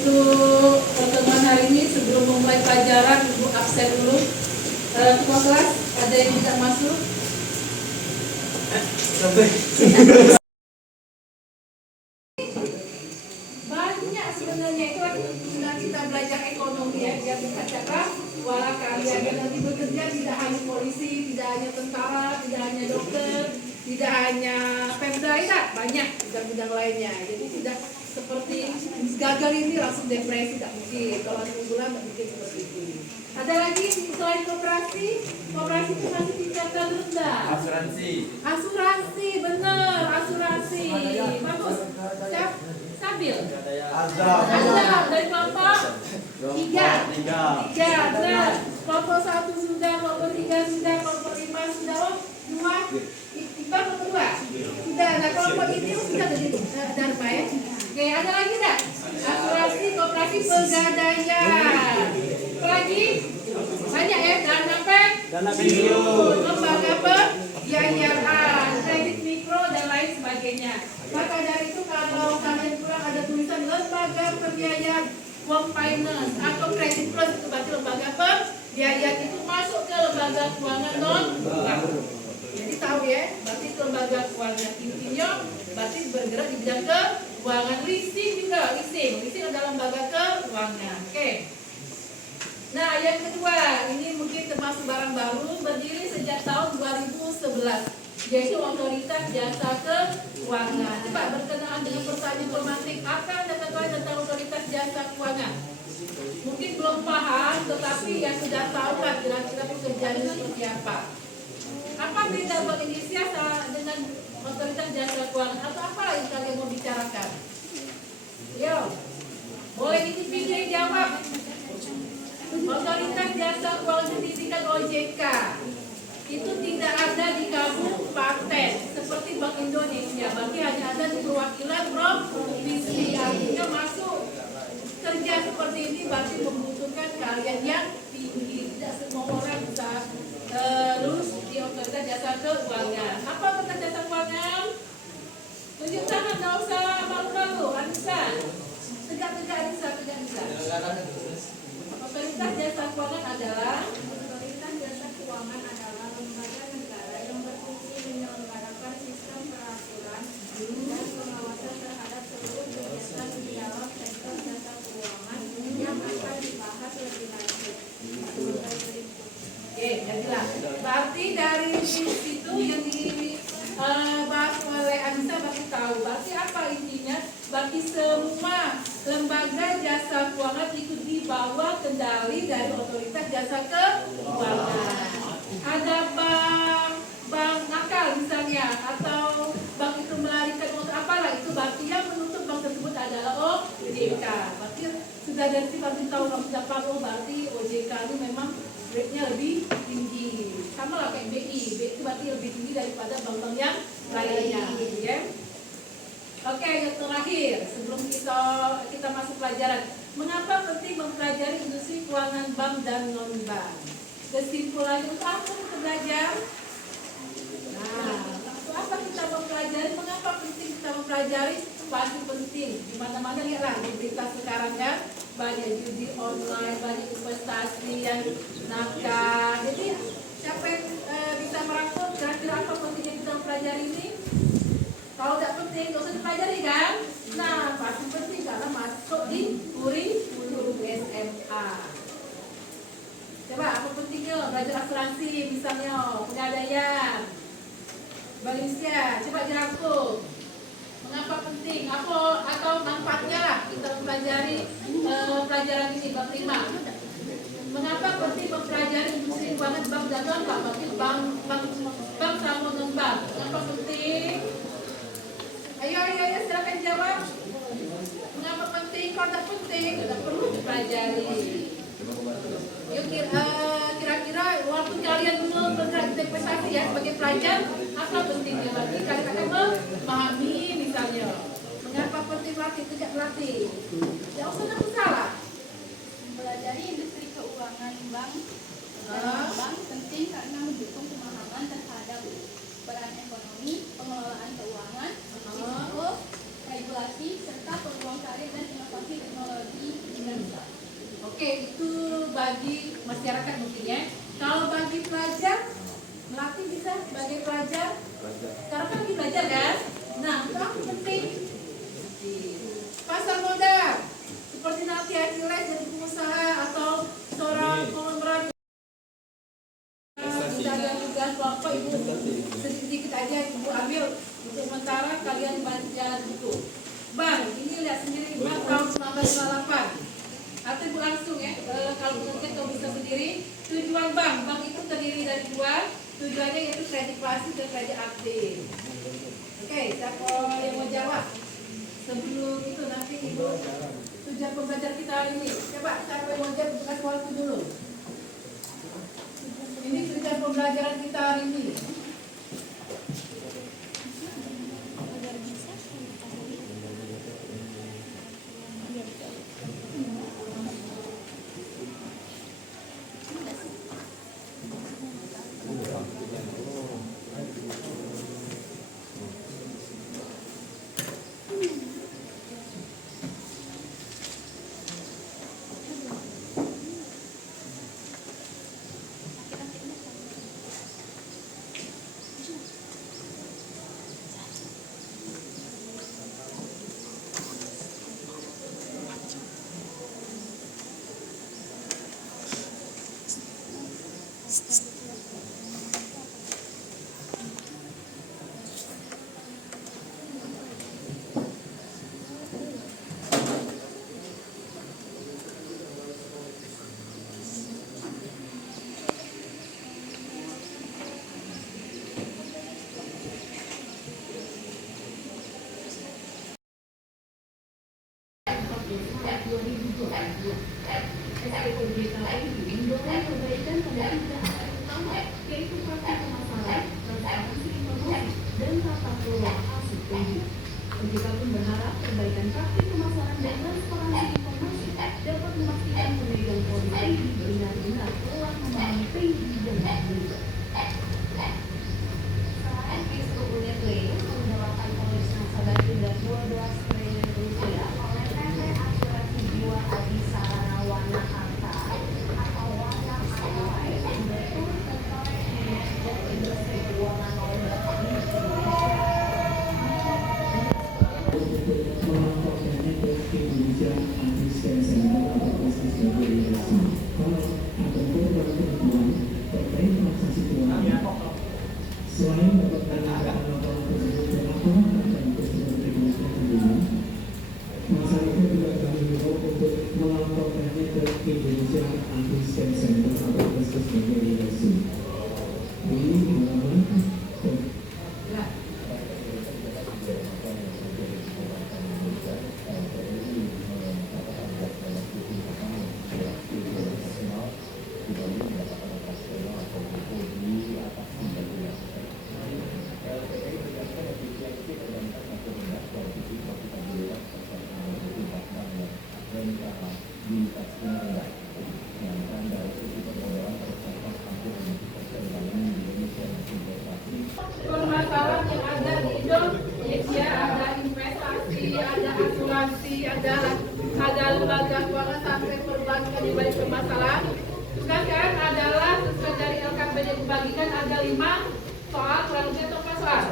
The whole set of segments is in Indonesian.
untuk pertemuan hari ini sebelum memulai pelajaran, Ibu absen dulu. Ketua kelas, ada yang tidak masuk? Banyak sebenarnya, itu kan sudah kita belajar ekonomi ya, biar bisa cakap walau kalian yang nanti bekerja tidak hanya polisi, tidak hanya tentara, tidak hanya dokter, tidak hanya Pemda, ya, banyak bidang-bidang lainnya. Jadi tidak seperti gagal ini langsung depresi, tidak mungkin. Kalau bulan tidak mungkin seperti itu. Ada lagi selain koperasi, koperasi itu masih tingkatan rendah. Asuransi, benar, asuransi. Bagus. Siap, stabil. Ada dari kelompok 3. Nah, kelompok 1 sudah, kelompok 3 sudah, kelompok 5 sudah, oh 2. Iqbal kedua sudah. Nah, kelompok ini sudah begitu. Dharma ya. Oke, ada lagi enggak? Asuransi, koperasi, pegadaian. Apalagi? Banyak ya, dana pensiun, lembaga pembiayaan, kredit mikro dan lain sebagainya. Maka dari itu kalau kalian pulang ada tulisan lembaga pembiayaan, home finance atau kredit plus, itu berarti lembaga pembiayaan itu masuk ke lembaga keuangan non bank. Jadi tahu ya, berarti itu lembaga keuangan intinya berarti bergerak di bidang keuangan. Leasing juga, leasing adalah lembaga keuangan. Oke. Nah, yang kedua, ini mungkin termasuk barang baru, berdiri sejak tahun 2011, yaitu Otoritas Jasa Keuangan. Coba berkenaan dengan pertanyaan informatif, apa yang Anda ketahui tentang Otoritas Jasa Keuangan? Mungkin belum paham, tetapi yang sudah tahu kan kira-kira pekerjaannya seperti apa. Apa beda Bank Indonesia dengan Otoritas Jasa Keuangan? Atau apa yang kalian mau bicarakan? Yo, boleh dipilih jawab. Otoritas Jasa Keuangan Sertifikat OJK itu tidak ada di kabupaten seperti Bank Indonesia, berarti hanya ada di perwakilan provinsi. Artinya masuk kerja seperti ini berarti membutuhkan kalian yang tinggi. Tidak semua orang bisa lulus di Otoritas Jasa Keuangan. Apa Otoritas Jasa Keuangan? Tunjuk tangan, nggak usah malu-malu. Anissa, tegak-tegak Anissa, tegak-tegak. Otoritas Jasa Keuangan adalah lembaga negara yang berfungsi menyelenggarakan sistem peraturan dan pengawasan terhadap seluruh kegiatan di dalam sektor jasa keuangan yang akan dibahas lebih lanjut. Oke, jadilah. Berarti dari situ yang dibahas oleh Anissa berarti tahu. Berarti apa intinya? Berarti semua lembaga jasa keuangan ikut di bawah kendali dari Otoritas Jasa Keuangan. Ada bank nakal misalnya, atau bank itu melarikan uang apalah, itu berarti yang menutup bank tersebut adalah OJK. Berarti sudah dari sini berarti tahu, kalau sudah paham, berarti OJK itu memang rate-nya lebih tinggi. Sama lah kayak BI itu berarti lebih tinggi daripada bank-bank yang lainnya, ya. Oke, yang terakhir sebelum kita masuk pelajaran, mengapa penting mempelajari industri keuangan bank dan non bank? Kesimpulannya, untuk apa kita belajar? Nah, untuk apa kita mempelajari? Mengapa penting kita mempelajari? Pasti penting. Di mana-mana lihatlah di berita sekarang kan, banyak judi online, banyak investasi yang nakal. Jadi siapa yang bisa merangkum kira-kira apa pentingnya kita mempelajari ini? Kalau tidak penting, tidak usah dipelajari kan? Nah, pasti penting karena masuk di kurikulum SMA. Coba, apa pentingnya belajar asuransi misalnya, pegadaian, Bank Indonesia, coba dirangkum. Mengapa penting? Atau manfaatnya lah kita mempelajari pelajaran ini, bab 5. Mengapa penting mempelajari industri keuangan bank dan non bank? Berarti bank sama non bank. Mengapa penting? Ayo, silakan jawab. Mengapa penting? Kalau tidak penting, tidak perlu dipelajari. Yuk, kira-kira walaupun kalian belum bergerak di investasi ya sebagai pelajar, apa pentingnya? Berarti kalian akan memahami misalnya mengapa penting latih, tidak latih. Tidak usah salah. Mempelajari industri keuangan bank penting karena mendukung pemahaman terhadap peran ekonomi, pengelolaan keuangan, risiko, regulasi, serta peluang karir dan inovasi teknologi Oke, itu bagi masyarakat mungkin ya. Kalau bagi pelajar, melatih bisa bagi pelajar. Sekarang kan lagi belajar kan? Nah, itu apa penting? Pasar modal, seperti nanti hasil les dari pengusaha atau seorang konglomerat. Tidak ada tugas kelompok, ibu sedikit aja ibu ambil untuk sementara kalian baca buku. Bang, ini lihat sendiri bang tahun 1958. Atau ibu langsung ya, kalau mungkin kau bisa sendiri. Tujuan bank itu terdiri dari dua. Tujuannya yaitu kredit pasif dan kredit aktif. Oke, siapa yang mau jawab? Sebelum itu nanti ibu tujuan pembelajar kita hari ini. Coba siapa yang mau jawab, kasih waktu dulu. Ini tujuan pembelajaran kita hari ini. Begitupun berharap perbaikan praktik pemasaran dan transparansi informasi dapat memastikan pemegang polis benar-benar telah memahami prinsip dan berikut. Selain isu unit link menggelapkan polis nasabah hingga 12 triliun rupiah oleh PT Asuransi Jiwa Adi Sarana Wana Harta atau Wana Alay yang berturut tertarik manajer industri keuangan oleh melaporkannya ke Indonesia Assistance Center atau Assistance Regulasi. Kalau ada korban penipuan terkait transaksi keuangan, selain dapat melakukan laporan tersebut ke laporan dan tersebut regulasi tentunya, masyarakat juga kami himbau untuk melaporkannya ke Indonesia Assistance Center atau Assistance Regulasi. Ini halaman permasalahan yang ada di Indonesia, ada investasi, ada asuransi, ada lembaga keuangan sampai perbankan di balik permasalahan. Sekarang adalah sesuai dari LKPD dibagikan ada 5 soal, kurang lebih atau apa soal.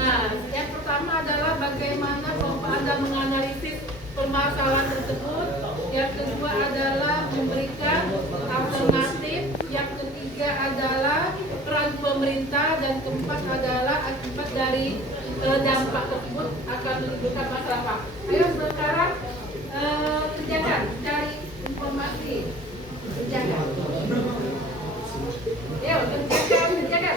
Nah, yang pertama adalah bagaimana kelompok Anda menganalisis permasalahan tersebut. Yang kedua adalah memberikan alternatif. Yang ketiga adalah peran pemerintah, dan keempat adalah akibat dari dampak tersebut akan menimbulkan masalah apa. Ayo sekarang kerjakan, cari informasi, kerjakan. Ayo kerjakan.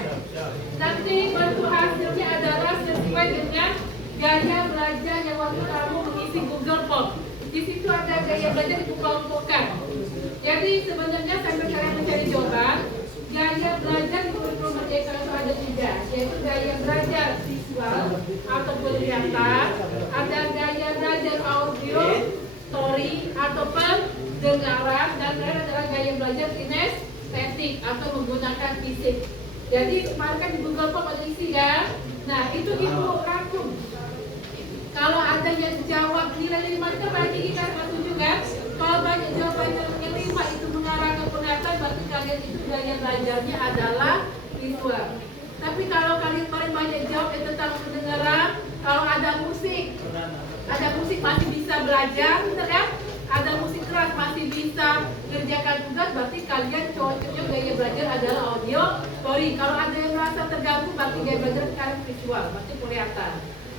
Nanti bentuk hasilnya adalah sesuai dengan gaya belajar yang waktu kamu mengisi Google Form. Di situ ada gaya belajar dikelompokkan. Jadi sebenarnya sampai kalian mencari jawaban, gaya belajar di kurikulum Merdeka itu ada 3, yaitu gaya belajar visual atau penglihatan, ada gaya belajar audio, story atau pendengaran, dan adalah gaya belajar kinestetik atau menggunakan fisik. Jadi kemarin kan di Google Form ada isi kan? Nah itu ibu rangkum. Kalau ada yang jawab nilai 5 itu berarti kita 7 kan? Kalau banyak jawabannya belajarnya adalah visual. Tapi kalau kalian paling banyak jawab tentang pendengaran, kalau ada musik masih bisa belajar, benar ya? Ada musik keras masih bisa kerjakan tugas, berarti kalian cocoknya gaya belajar adalah audio. Kalau ada yang merasa terganggu, berarti gaya belajar kalian visual, berarti kelihatan.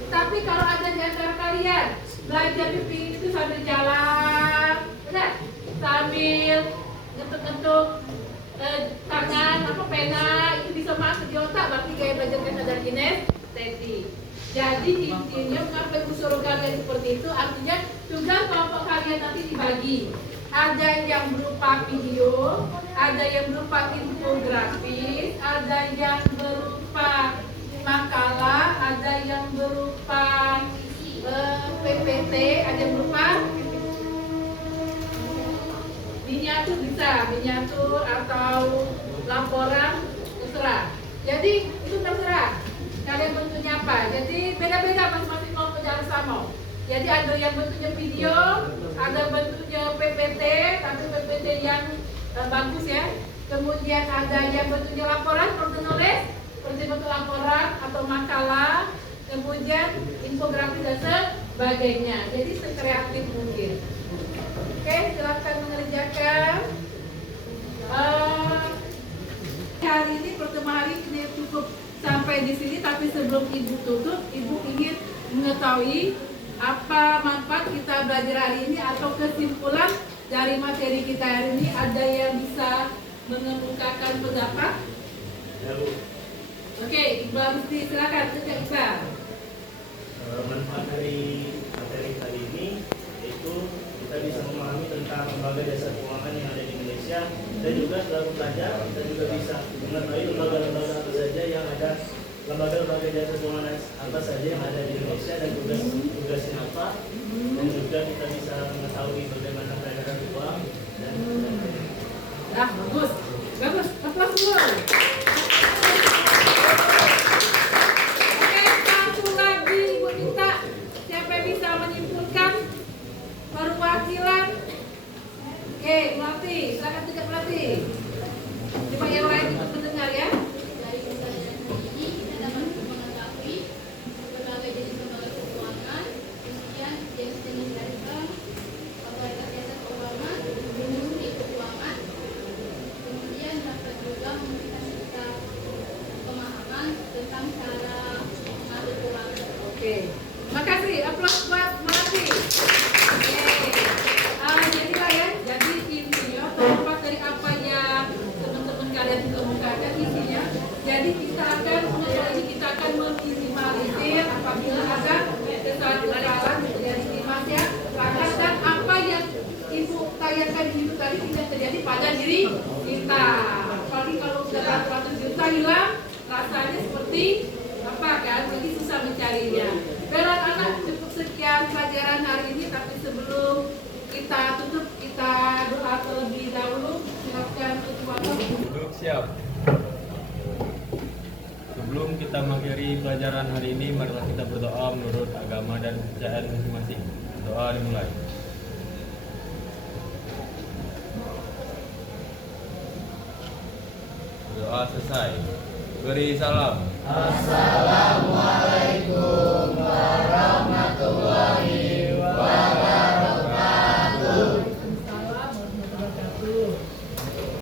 Tapi kalau ada di antara kalian belajar itu sambil jalan, benar? Sambil ngetuk-ngetuk tangan, pena, itu bisa masuk di otak, berarti gaya belajar kalian ada kinestetik. Jadi intinya mengapa ibu suruh kalian seperti itu, artinya tugas kelompok kalian nanti dibagi. Ada yang berupa video, ada yang berupa infografis, ada yang berupa makalah, ada yang berupa PPT, ada yang berupa miniatur, bisa miniatur atau laporan, terserah. Jadi itu terserah kalian bentuknya apa. Jadi beda-beda masing-masing kelompok jangan sama. Jadi ada yang bentuknya video, ada bentuknya PPT, tapi PPT yang bagus ya. Kemudian ada yang bentuknya laporan, seperti nulis, seperti bentuk laporan atau makalah. Kemudian infografis dan sebagainya. Jadi sekreatif mungkin. Oke, silakan mengerjakan. Hari ini pertemuan hari ini cukup sampai di sini, tapi sebelum ibu tutup, ibu ingin mengetahui apa manfaat kita belajar hari ini atau kesimpulan dari materi kita hari ini. Ada yang bisa mengemukakan pendapat? Oke, Iqbal Musti, silakan. Iqbal. Manfaat dari materi kali ini yaitu kita bisa memahami tentang lembaga jasa keuangan yang ada di Indonesia, dan juga setelah belajar kita juga bisa mengetahui lembaga-lembaga apa saja yang ada, lembaga-lembaga jasa keuangan apa saja yang ada di Indonesia dan tugasnya apa, dan juga kita bisa mengetahui bagaimana peredaran uang dan Bagus, aplaus dulu. Oke, satu lagi ibu minta, siapa yang bisa menyimpulkan perwakilan? Oke, Melati, silakan tidak Melati. Coba yang lain ikut mendengar ya. Dari pembelajaran ini kita dapat mengetahui berbagai jenis lembaga keuangan, kemudian jenis-jenis dari bank, otoritas jasa keuangan, industri keuangan. Kemudian dapat juga memberikan kita pemahaman tentang cara mengatur keuangan. Oke, makasih. Aplaus buat Melati. Jadilah ya. Jadi intinya tempat dari apa yang teman-teman kalian kemukakan isinya. Jadi kita akan meminimalisir apabila ada kesalahan terjadi di masyarakat, dan apa yang ibu tanyakan itu tadi tidak terjadi pada diri kita. Apalagi kalau sudah ratus juta hilang, rasanya seperti apa kan? Jadi susah mencarinya. Baiklah anak, cukup sekian pelajaran hari ini. Tapi sebelum kita tutup, kita doa terlebih dahulu. Silakan ketua. Duduk siap. Sebelum kita mengakhiri pelajaran hari ini, marilah kita berdoa menurut agama dan kepercayaan masing-masing. Doa dimulai. Doa selesai. Beri salam. Assalamualaikum warahmatullahi wabarakatuh. Assalamualaikum warahmatullahi wabarakatuh.